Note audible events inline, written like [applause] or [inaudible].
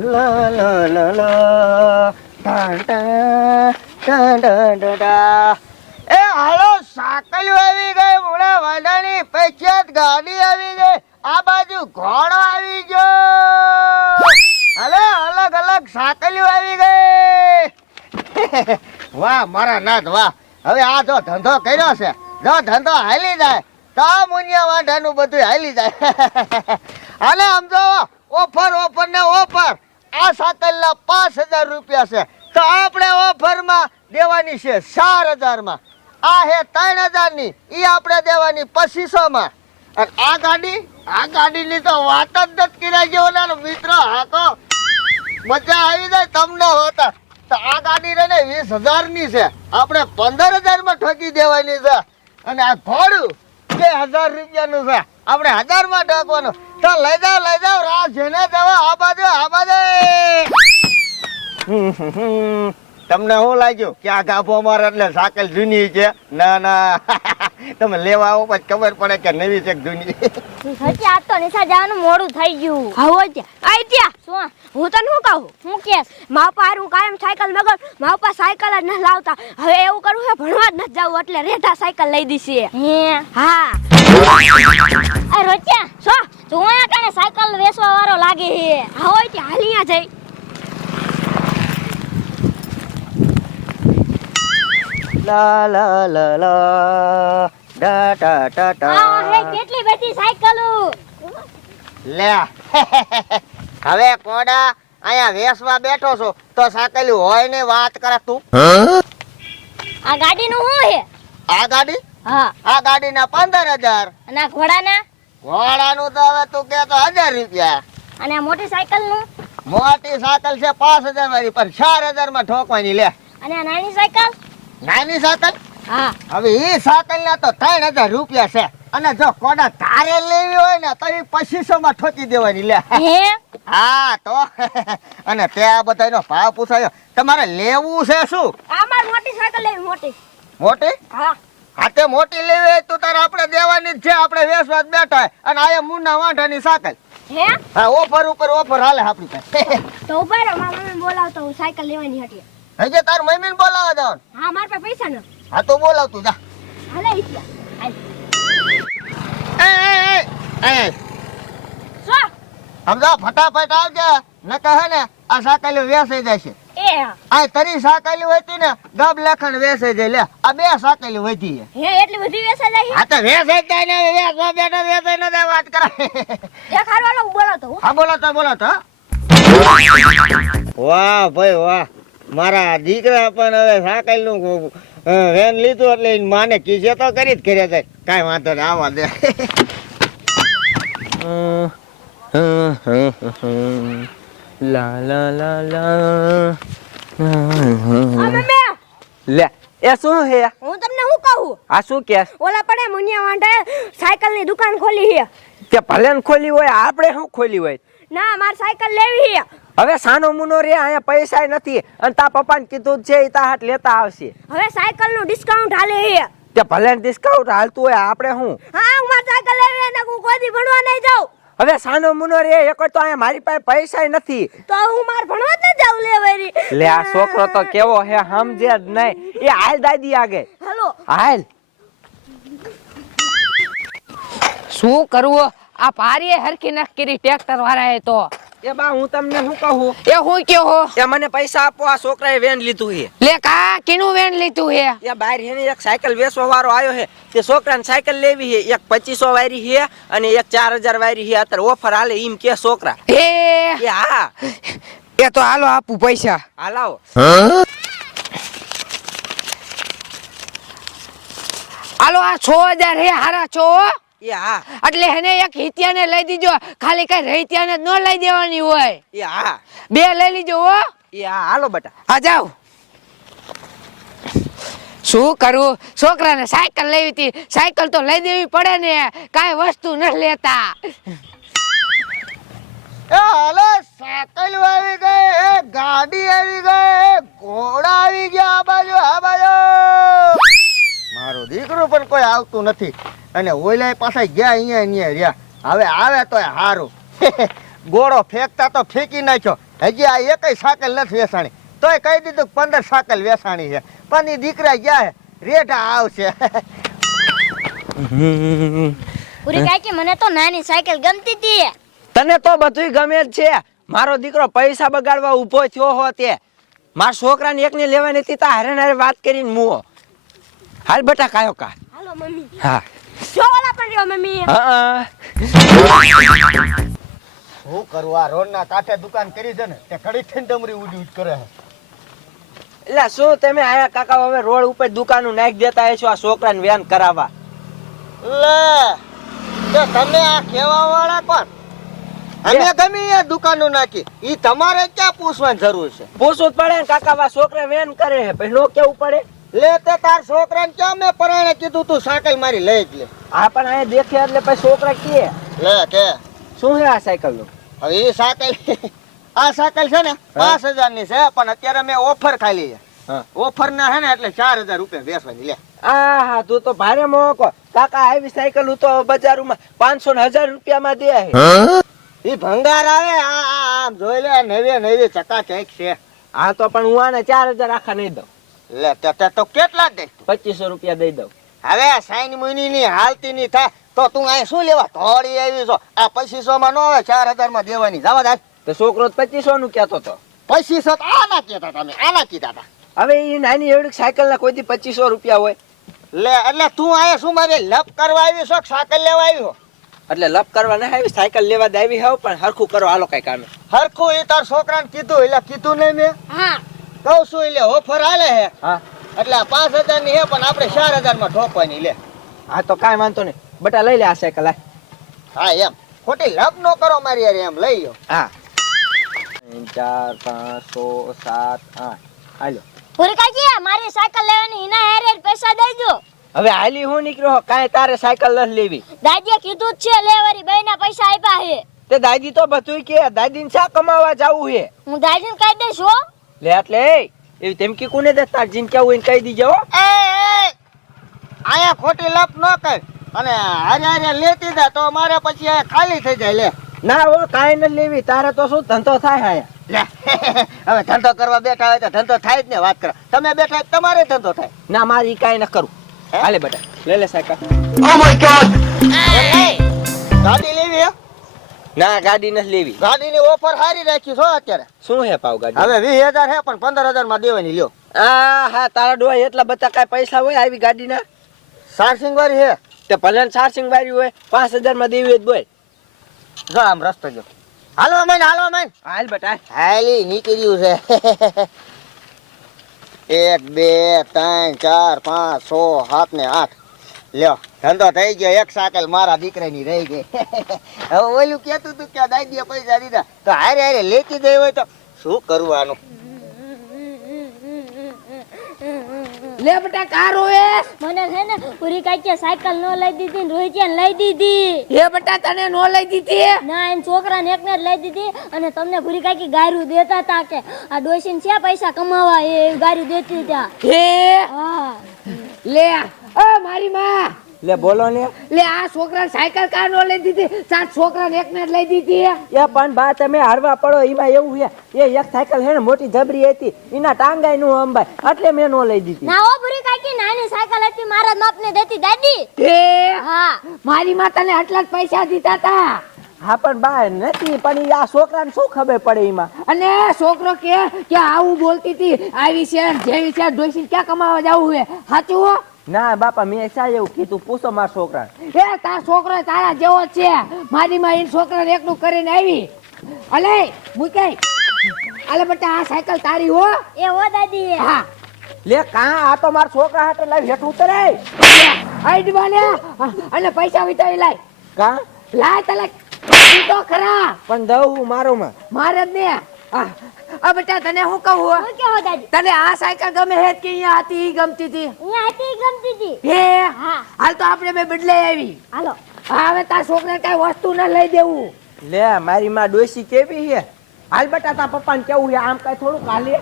લા la la la da da da da da da એ હાલો સાકલીઓ આવી ગઈ મોડા વાંડાની પછાત ગાડી આવી ગઈ. આ બાજુ ઘોડો આવી ગયો. હાલે, અલગ અલગ સાકલીઓ આવી ગઈ. [laughs] વાહ, મારા નાથ, વાહ. હવે આ જો ધંધો કર્યો છે. જો ધંધો હાલી જાય, તો મુનિયા વાંઢાનું બધું હાલી જાય. [laughs] અને સમજો ઓફર ઓફર ને ઓફર. આ સાકલના પાંચ હજાર રૂપિયા છે. તો આપણે ઓફરમાં દેવાની છે ચાર હજારમાં. આ હે ત્રણ હજારની એ આપણે દેવાની પચીસોમાં આ ગાડી, આ ગાડીની તો વાત જ નથી કર્યા જેવો મિત્રો. હા તો મજા આવી જાય તમને હોતા. તો આ ગાડી રહે ને વીસ હજારની છે. આપણે પંદર હજારમાં ઠોકી દેવાની છે. અને આ ઘોડું બે હજાર રૂપિયાનું છે. આપણે હજારમાં ઠોકવાનું તો લઈ જાઓ લઈ જાઓ રાહ જેને જવા આ બાજુ આ બાજુ. [laughs] તમને શું લાગ્યું કે આ ગાભો અમારે એટલે સાકલ જૂની છે? ના ના. [laughs] તમે લેવા આવો પછી ખબર પડે કે નવી છે જૂની. હજી આજ તો નિશા જવાનું મોડું થઈ ગયું. આવો ત્યાં આઈ ત્યાં શું? હું તને શું કહું? હું કે મારા પા હારું કાયમ સાયકલ મગર મારા પા સાયકલ જ ન લાવતા. હવે એવું કરવું છે ભણવા જ ન જાવ એટલે રેઠા સાયકલ લઈ દીધી હે? હા. અરે રોચ્યા શું? આ કાને સાયકલ વેચવા વાળો લાગે હે? આવો ત્યાં હાલિયા જઈ. લા લા લા લા. ડા ટા ટા આ હે કેટલી બધી સાયકલો? લે. હવે કોડા અહીંયા વેસમાં બેઠો છો તો સાયકલ હોય ને વાત કરે તું. આ ગાડીનું શું હે આ ગાડી? હા. આ ગાડીના પંદર હજાર. અને ઘોડા ના ઘોડા નું તો હવે તું કે તો હજાર રૂપિયા. અને મોટી સાયકલનું મોટી સાયકલ છે પાંચ હજાર વાળી પણ ચાર હજારમાં ઠોકવાની લે. અને આ નાની સાયકલ? નાની સાકલ? હા. હવે એ સાકલ ના તો ત્રણ હજાર રૂપિયા છે. અને જો કોડા તારે લેવી હોય ને તો એ પચીસો માં ઠોકી દેવાની લે. હા? તો. અને તે આ બધાનો ભાવ પૂછાયો. તમારે લેવું છે શું? આમાં મોટી સાકલ લેવી મોટી. મોટી? હા. હાથે મોટી લેવી હોય તો તારે આપણે દેવાની જ છે આપણે વેસવા બેઠા હોય. અને આ મુન્ના વાંઢાની સાકલ. હે? હા ઓફર ઉપર ઓફર હાલે આપણી પાસે. તો ઊભા રહો મમ્મી બોલાવતો હું સાયકલ લેવાની હતી હજે તાર મમ્મીને બોલાવા દો હા માર પાસે પૈસા ન હા તો બોલાવતું જા. હાલે ઈચ્છા એ એ એ એ. સો સમજા ફટાફટ આવજે. ન કહે ને આ સાકલ્યો વેસાઈ જશે એ. આ તરી હતી ને ગબ લખણ વેસાઈ જાય. લે આ બે સાયકલ વધી હે એટલી બધી વેસા જાય હા તો વેસાઈ જાય ને વેસવા બેઠા વેસાઈ ન વાત કરે એક હારવાલો હું બોલાવતો હા બોલો તો બોલો તો. વાહ ભાઈ વાહ. મારા દીકરા પણ હવે સાકલનું વેન લીધું એટલે માને કીજે તો કરી જ કર્યા જાય. કાંઈ વાંધો ને આવવા દે. લા લા લા લા. લે એ શું હે? હું તમને શું કહું? આ શું કે? ઓલા પડે મુનિયા વાંઢા સાયકલની દુકાન ખોલી હે. કે ભલે ખોલી હોય આપણે શું ખોલી હોય? ના મારે સાયકલ લેવી છે હવે સાનો મુનો રે અહીંયા પૈસા નથી. અને તા પપ્પાને કીધું જ છે ઈ તા હાથ લેતા આવશે. હવે સાયકલનું ડિસ્કાઉન્ટ હાલે છે તે ભલે ડિસ્કાઉન્ટ હાલતું હોય આપણે શું? હા હું મારી સાયકલ લેવી ને હું કોઈ ભણવા નહીં જાઉં. હવે સાનો મુનો રે એક તો અહીંયા મારી પાસે પૈસા નથી. તો હું માર ભણવા જ ન જાઉં લેવરી લે આ છોકરો તો કેવો હે સમજે જ નહીં. એ હાલ દાદી આગે. હાલો. હાલ. શું કરવું આ પારીએ હરખી નખ કરી ટ્રેક્ટર વાળાએ તો. એ બા હું તમને શું કહું? એ હું કયો હો? એ મને પૈસા આપો આ છોકરાએ વેન લીધું છે. લે કા કીનું વેન લીધું હે એ બહાર હેને એક સાયકલ વેચવા વાળો આવ્યો છે. તે છોકરાને સાયકલ લેવી છે. એક પચીસો વાયરી છે અને એક ચાર હજાર વાયરી છે. અત્યારે ઓફર હાલે એમ કે છોકરા. એ એ હા. એ તો હાલો આપું પૈસા. હાલાવો. હાલો આ છ હજાર હે હારા છો. એ હા એટલે એને એક હિતિયાને લઈ દીજો. ખાલી કઈ રહીત્યાને ન લઈ દેવાની હોય. એ હા બે લઈ લીજો હો. એ હા હાલો બેટા. હા જાઓ. શું કરવું છોકરાને સાયકલ લેવી હતી. સાયકલ તો લઈ દેવી પડે ને. કાંઈ વસ્તુ ન લેતા. એ હાલો સાયકલ આવી ગઈ એ ગાડી આવી ગઈ ઘોડા આવી ગયા આ બાજુ આ બાજુ. દીકરો પણ કોઈ આવતું નથી. અને ઓલાય પાસે ગયા અહીંયા અહીંયા રહ્યા. હવે આવે તો સારું [laughs] ગોળો ફેંકતા તો ફેંકી નાખ્યો. હજી આ એકય સાકલ નથી વેસાણી. તોય કહી દીધું પંદર સાકલ વેસાણી છે. પણ એ દીકરા ગયા રેઢા આવશે. [laughs] પૂરી કાકી મને તો નાની સાયકલ ગમતી હતી તને તો બધુંય ગમે જ છે. મારો દીકરો પૈસા બગાડવા ઊભો થયો હો તે મારા છોકરાને એકને લેવાની હતી તા હારે હારે વાત કરીને મુઓ હાલ બટા કાયો કા? હાલો મમ્મી. હા. જો ઓલા પણ રહ્યો મમ્મી. હા શું કરું? આ રોડના કાંઠે દુકાન કરી છે ને તે કડી થઈને ડમરી ઉડી ઉડ કરે એટલે શું તમે આયા કાકા હવે રોડ ઉપર દુકાનો નાખી દેતા છો આ છોકરાને વેન કરાવવા? લે તો તમે આ કેવા વાળા પણ અમે ગમે એ દુકાનો નાખી. ઈ તમારે ક્યાં પૂછવાની જરૂર છે? પૂછવું પડે કાકા વા છોકરા વેન કરે છે પછી નો કેવું પડે? લે તે તાર છોકરાને ક્યાં મેં પરાણે કીધું તું સાયકલ મારી લઈ જ લે. આ પણ અહીંયા દેખે એટલે પછી છોકરા કે. લે કે? શું છે આ સાયકલનું? હવે એ સાયકલ આ સાયકલ છે ને પાંચ હજારની છે પણ અત્યારે મેં ઓફર ખાલી છે. ઓફર ના છે ને એટલે ચાર હજાર રૂપિયા બેસવાની લે. આ હા તું તો ભારે મોકો કાકા આવી સાયકલ તો બજારમાં પાંચસો ને હજાર રૂપિયામાં દે એ ભંગાર આવે આ આ આમ જોઈ લે નવે નવે ચકાચક છે. હા તો પણ હું આને ચાર હજાર આખા નહીં દઉં. લે તે તે તો કેટલા દે? પચીસો રૂપિયા દઈ દઉં. હવે સાઈન મુની ની હાલતી ની થાય તો તું અહીં શું લેવા થોડી આવી છો? આ પચીસો માં નો આવે ચાર હજારમાં દેવાની. જવા દે. તો છોકરો પચીસો નું કેતો હતો પચીસો તો આના કેતા તમે આના કીધા હતા. હવે એ નાની એવડી સાયકલ ના કોઈ દી પચીસો રૂપિયા હોય? લે એટલે તું અહીંયા શું મારે લપ કરવા આવી છો કે સાયકલ લેવા આવ્યો એટલે લપ કરવા ના આવી સાયકલ લેવા દાવી હાવ પણ હરખું કરો આલો કઈ કામે. હરખું એ તાર છોકરાને કીધું એટલે કીધું નહીં મેં. હા. કહું છું એટલે ઓફર હાલે હે. એટલે પાંચ હજારની હે પણ આપણે ચાર હજારમાં ઠોકવાની લે. હા તો કાંઈ વાંધો નહીં. બટા લઈ લે આ સાયકલ હા. એમ. ખોટી લપ નો કરો મારી યાર એમ લઈ લો હા. ત્રણ, ચાર પાંચ છ સાત આઠ. હાલો. પૂરી કાકી મારી સાયકલ લેવાની એના હેરે પૈસા દેજો. હવે હાલી હું નીકળ્યો કાંઈ તારે સાયકલ નથી લેવી. દાદીએ કીધું જ છે લેવારી બે ના પૈસા આપ્યા છે. તે દાદી તો બધું કે દાદી ને શા કમાવા જાવું છે? હું દાદીને કહી દઈશ હો. લે એટલે એ, એવી ધમકી કોને દે? તાર જીન કેવું એને કહી દીજો એ એ, અહીંયા ખોટી લપ ન કર. અને હારે હારે લેતી જા તો મારે પછી આ ખાલી થઈ જાય લે. ના હો કાંઈ ન લેવી. તારે તો શું ધંધો થાય હાયા લે [laughs] હવે ધંધો કરવા બેઠા હોય તો ધંધો થાય જ ને વાત કરો. તમે બેઠા હોય તમારે ધંધો થાય. ના મારી કાંઈ ન કરું? હાલે બેટા લે લે સાયકલ. ગાડી ના ગાડી નથી લેવી. ગાડીની ઓફર સારી રાખી છો અત્યારે? શું હે પાવ ગાડી? હવે વીસ હજાર હે પણ પંદર હજારમાં દેવાની લ્યો. આ હા તારા ડોહા એટલા બધા કાંઈ પૈસા હોય આવી ગાડીના? સારસિંગ વાળી હે? તે ભલે સારસિંગ ચાર્જિંગ વાળી હોય પાંચ હજારમાં દેવી હોય બોય જો આમ રસ્તો જો હાલવા મેન હાલવા મેન હાલ બેટા. હાલી નીકળ્યું છે. [laughs] એક બે ત્રણ ચાર પાંચ છ સાત ને આઠ. લ્યો ધંધો થઈ ગયો એક સાયકલ મારા દીકરાની રહી ગઈ. [laughs] હવે ઓલું કેતું તું કે દાદીએ પૈસા દીધા. તો હારે હારે લેતી ગઈ હોય તો શું કરવાનું? લે બેટા કાર એ. મને છે ને પૂરી કાચે સાયકલ નો લઈ દીધી ને રોહિત લઈ દીધી. એ બેટા તને નો લઈ દીધી ના એમ છોકરાને એકને જ લઈ દીધી અને તમને પૂરી કાકી ગાયરું દેતા તા કે આ ડોશીન છે પૈસા કમાવા એ ગાયરું દેતી ત્યાં. હે? હા. લે મારી માં. લે બોલો ને. લે આ છોકરા સાયકલ કાર નો લઈ દીધી ચાર છોકરા એક ને લઈ દીધી એ પણ બા તમે હારવા પડો એમાં એવું છે એ એક સાયકલ છે ને મોટી જબરી હતી. એના ટાંગાઈ નું અંબાઈ એટલે મેં નો લઈ દીધી. ના ઓ પૂરી કાકી નાની સાયકલ હતી મારા માપને દેતી દાદી. હે? હા. મારી માં તને આટલા જ પૈસા દીધા તા. હા પણ બા નથી પણ આ આ છોકરાને શું ખબર પડે એમાં? અને છોકરો કે કે આવું બોલતી હતી આવી છે જેવી છે ડોસી ક્યાં કમાવા જવું હે? સાચું હો? ના બાપા મેં શા એવું કીધું પૂછો મારા છોકરા એ તાર છોકરો તારા જેવો જ છે. મારી માં એ છોકરાને એકનું કરીને આવી. અલે મુકાઈ અલે બેટા આ સાયકલ તારી હો. એ હો દાદી. હા. લે કા આ તો મારા છોકરા હાટે લાવી હેઠ ઉતરે આઈડ બાને. અને પૈસા વિતાવી લાય. કા? લાય તલે. તો ખરા. પણ દઉં મારો માં મારે જ ને. આ બેટા તને હું કહું હું? કહો દાદી. તને આ સાયકલ ગમે હે કે અહીંયા હતી ઈ ગમતી હતી? અહીંયા હતી ગમતી હતી. હે? હા. હાલ તો આપણે બે બદલાઈ આવી. હાલો. હવે તાર છોકરાને કઈ વસ્તુ ન લઈ દેવું. લે મારી માં ડોસી કેવી છે? હાલ બેટા તાર પપ્પાને કેવું છે? આમ કઈ થોડું હાલે